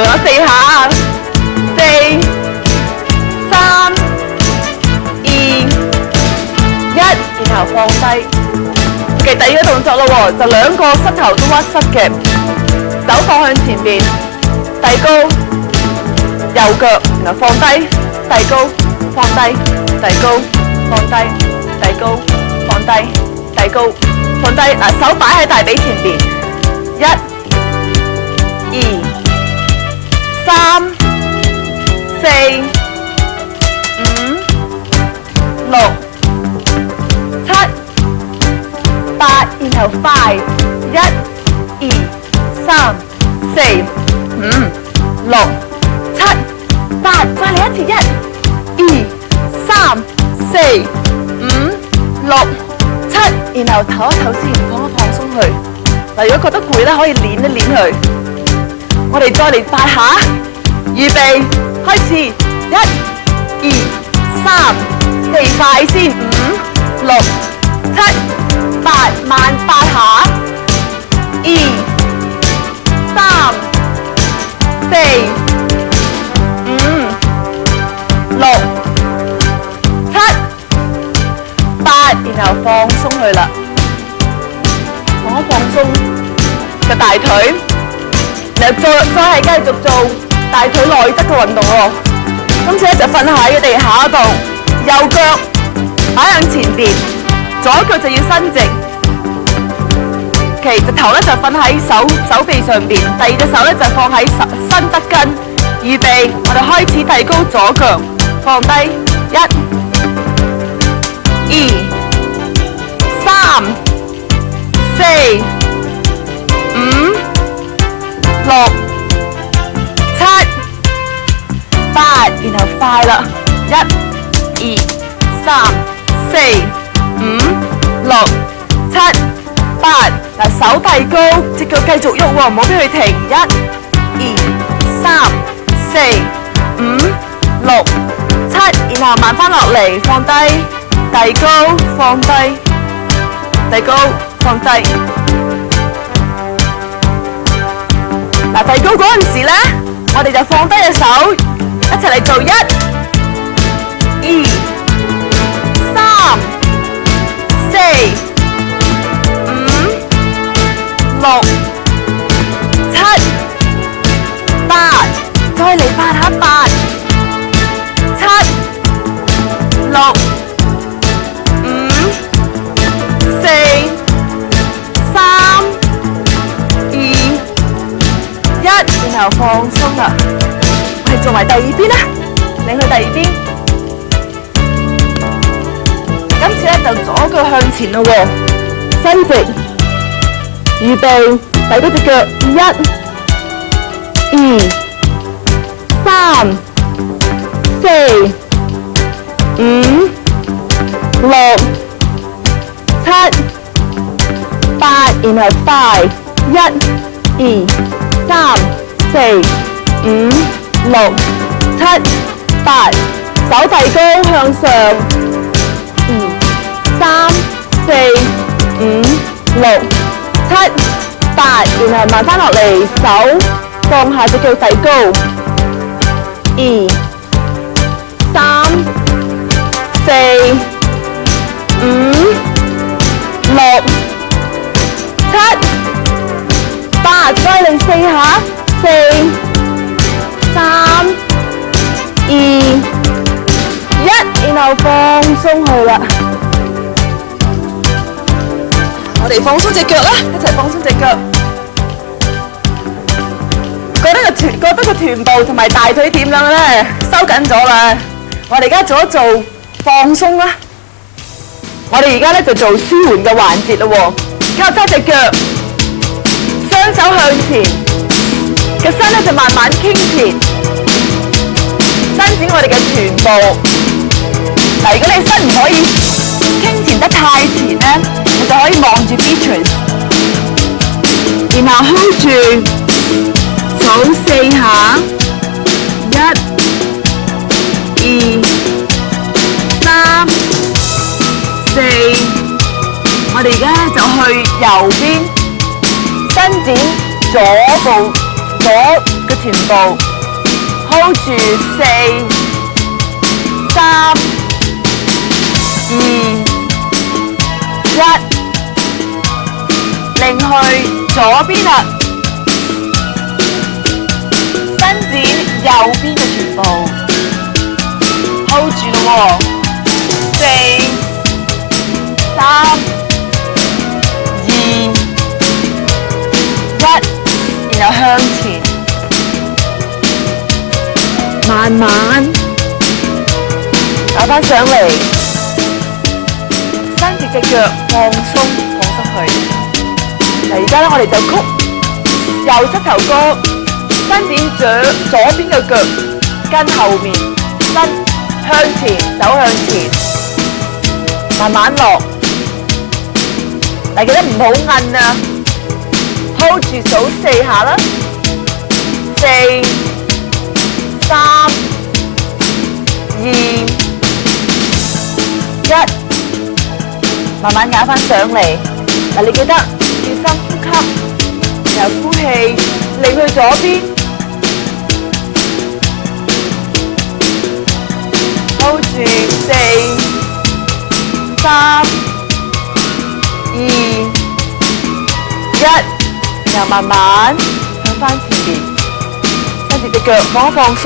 仲有4下，4、3、2、1，然後放低。OK，第二個動作咯喎，就兩個膝頭都屈膝嘅，手放向前邊，遞高，右腳，然後放低，遞高，放低，遞高，放低，遞高，放低，遞高，放低。嗱，手擺喺大髀前邊，1、2、3、4、5、6、7、8，然後快，1、2、3、4、5、6、7、8，再嚟一次，1、2、3、4、5、6、7，然後唞一唞先，放鬆佢。嗱，如果覺得攰咧，可以練一練佢。我哋再嚟8下，預備開始，1、2、3、4，快先，5、6、7、8，慢8下，2、3、4、5、6、7、8，然後放鬆佢啦，放一放鬆個大腿。然後再係繼續做大腿內側嘅運動喎。今次咧就瞓喺個地下度，右腳擺向前邊，左腳就要伸直。隻頭咧就瞓喺手臂上邊，第二隻手咧就放喺身側跟。預備，我哋開始提高左腳，放低，1、2、3、4、5、6、7、8，然後快啦，1、2、3、4、5、6、7、8，嗱，手遞高，隻腳繼續喐喎，唔好俾佢停，1、2、3、4、5、6、7，然後慢翻落嚟，放低，遞高，放低，遞高，放低。嗱，遞高嗰陣時咧，我哋就放低隻手，一齊嚟做，1、2、3、4、5、6、7、8，再嚟8下，8、7、6、5、4、3、2、1，然後放鬆啦。我哋做埋第二邊啦，擰去第二邊。今次咧就左腳向前咯喎，伸直，預備，遞高隻腳，1、2、3、4、5、6、7、8，然後快，1、2、3、4、5、6、7、8，手遞高向上，2、3、4、5、6、7、8，然後慢翻落嚟，手放下隻腳遞高，2、3、4、5、6、7、8，再嚟4下，4、3、2、1，然後放鬆佢啦。我哋放鬆隻腳啦，一齊放鬆隻腳。覺得個臀部同埋大腿點樣咧？收緊咗啦。我哋而家做一做放鬆啦。我哋而家咧就做舒緩嘅環節咯喎。交叉隻腳，雙手向前，個身咧就慢慢傾前，伸展我哋嘅臀部。嗱，如果你身唔可以傾前得太前咧，你就可以望住 beatrice， 然後 hold 住。數4下，1、2、3、4，我哋而家就去右邊伸展左個臀部 ，hold 住4、3、2、1，擰去左邊啦，伸展右邊嘅臀部 ，hold 住咯喎，4、3、2、1，然後向前，慢慢打返上嚟，伸住隻腳放鬆去。嗱，而家咧我哋就曲右膝頭哥，伸展左邊嘅腳跟後面，伸向前，手向前，慢慢落。嗱，記得唔好摁啊 ，hold 住數4下啦，4、3、2、1，慢慢咬返上嚟。嗱，你記得要深呼吸，然後呼氣，擰去左邊 ，hold 住4、3、2、1，然後慢慢向返前面，伸住隻腳放鬆。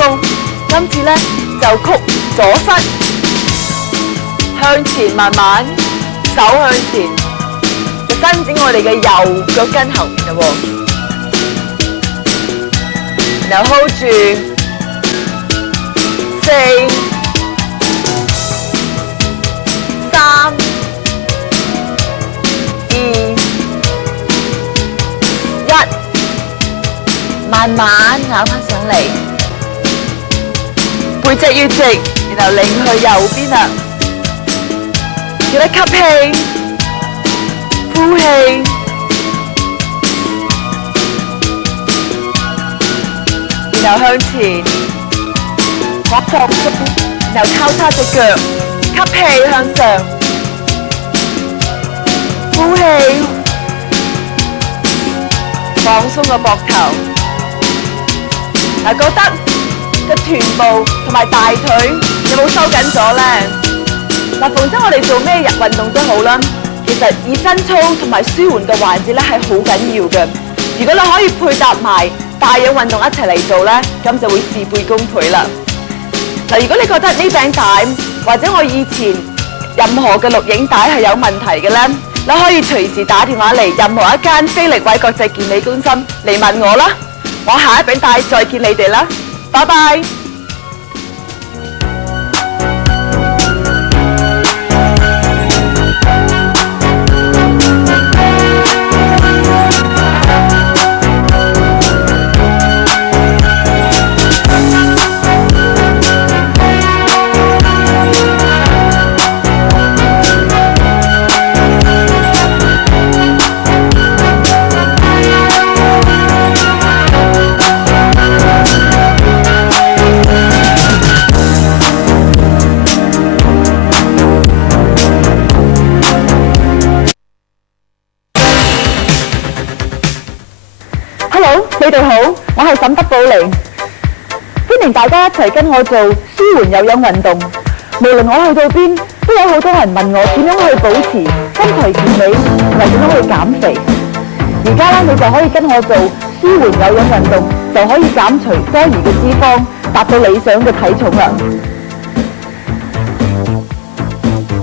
今次咧就曲左膝向前，慢慢手向前。伸展我哋嘅右腳跟後面啦，然後 hold 住4、3、2、1，慢慢咬返上嚟，背脊要直，然後擰去右邊啦，記得吸氣。呼氣，然後向前，放鬆，然後交叉隻腳，吸氣向上，呼氣，放鬆個膊頭。嗱，覺得個臀部同埋大腿有冇收緊咗咧？嗱，逢親我哋做咩運動都好啦。其實以伸操同埋舒緩嘅環節咧係好緊要嘅。如果你可以配搭埋帶氧運動一齊嚟做咧，咁就會事倍功倍啦。嗱，如果你覺得呢餅帶或者我以前任何嘅錄影帶係有問題嘅咧，你可以隨時打電話嚟任何一間菲力偉國際健美中心嚟問我啦。我下一餅帶再見你哋啦，拜拜。你哋好，我係沈德寶妮，歡迎大家一齊跟我做舒緩有氧運動。無論我去到邊，都有好多人問我點樣去保持身材健美，同埋點樣去減肥。而家咧，你就可以跟我做舒緩有氧運動，就可以減除多餘嘅脂肪，達到理想嘅體重啦。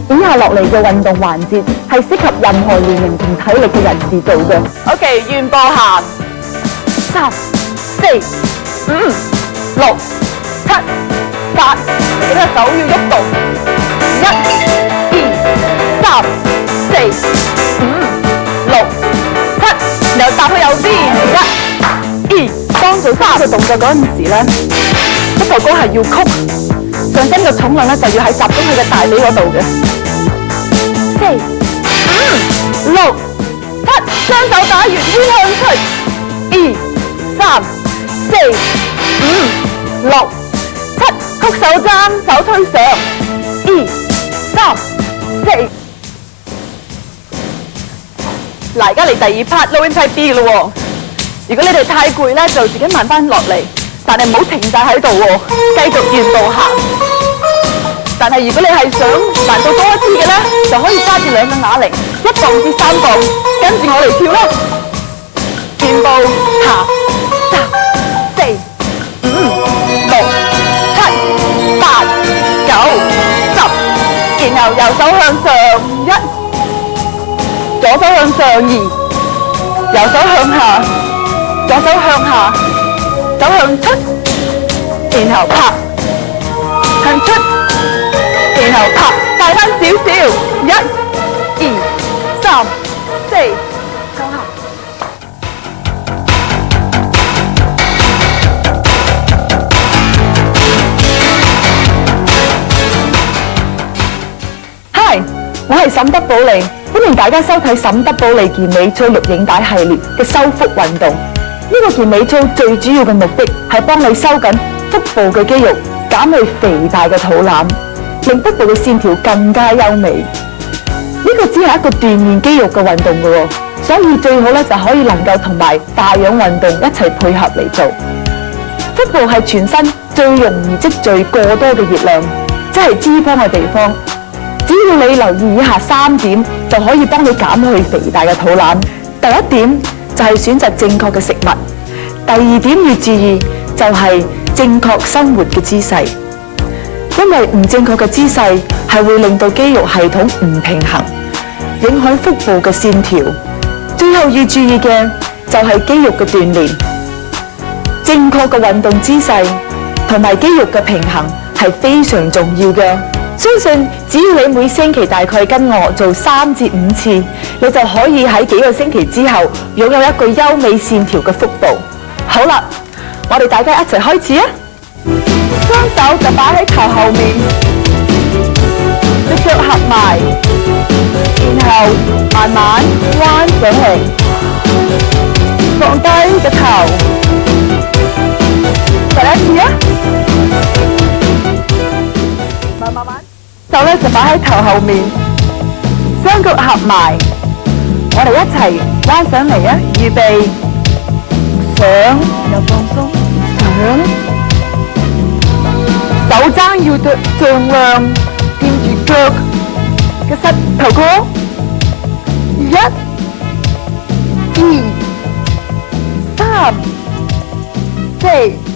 以下落嚟嘅運動環節係適合任何年齡同體力嘅人士做嘅。OK， 願步行。3、4、5、6、7、8，你個手要喐動。1、2、3、4、5、6、7，然後踏去右邊。1、2，當做3個動作嗰陣時咧，膝頭哥係要曲，上身嘅重量咧就要喺集中喺個大髀嗰度嘅。4、5、6、7，雙手打圓圈向出。2、3、4、5、6、7，曲手踭，手推上。2、3、4。嗱，而家嚟第二 part，low impact B 嘅咯喎。如果你哋太攰咧，就自己慢翻落嚟，但係唔好停晒喺度喎，繼續沿路行。但係如果你係想難度多一啲嘅咧，就可以揸住兩個啞鈴，1磅至3磅，跟住我嚟跳啦。健步行，3、4、5、6、7、8、9、10，然後右手向上1，左手向上2，右手向下，左手向下，走向出，然後拍，向出，然後拍，快翻少少，1、2、3、4，向下。Hi， 我係沈德寶莉，歡迎大家收睇沈德寶莉健美操錄影帶系列嘅修復運動。呢個健美操最主要嘅目的係幫你收緊腹部嘅肌肉，減去肥大嘅肚腩，令腹部嘅線條更加優美。呢個只係一個鍛鍊肌肉嘅運動嘅喎，所以最好咧就可以能夠同埋帶氧運動一齊配合嚟做。腹部係全身最容易積聚過多嘅熱量，即係脂肪嘅地方。只要你留意以下3點，就可以幫你減去肥大嘅肚腩。第一點就係選擇正確嘅食物。第2點要注意就係正確生活嘅姿勢，因為唔正確嘅姿勢係會令到肌肉系統唔平衡，影響腹部嘅線條。最後要注意嘅就係肌肉嘅鍛鍊，正確嘅運動姿勢同埋肌肉嘅平衡係非常重要嘅。相信只要你每星期大概跟我做3至5次，你就可以喺幾個星期之後擁有一個優美線條嘅腹部。好啦，我哋大家一齊開始啊！雙手就擺喺頭後面，隻腳合埋，然後慢慢彎上嚟，放低個頭。第一次啊！慢慢。手咧就擺喺頭後面，雙腳合埋，我哋一齊彎上嚟啊！預備，上又放鬆，上，手踭要盡量掂住腳嘅膝頭哥，1、2、3、4。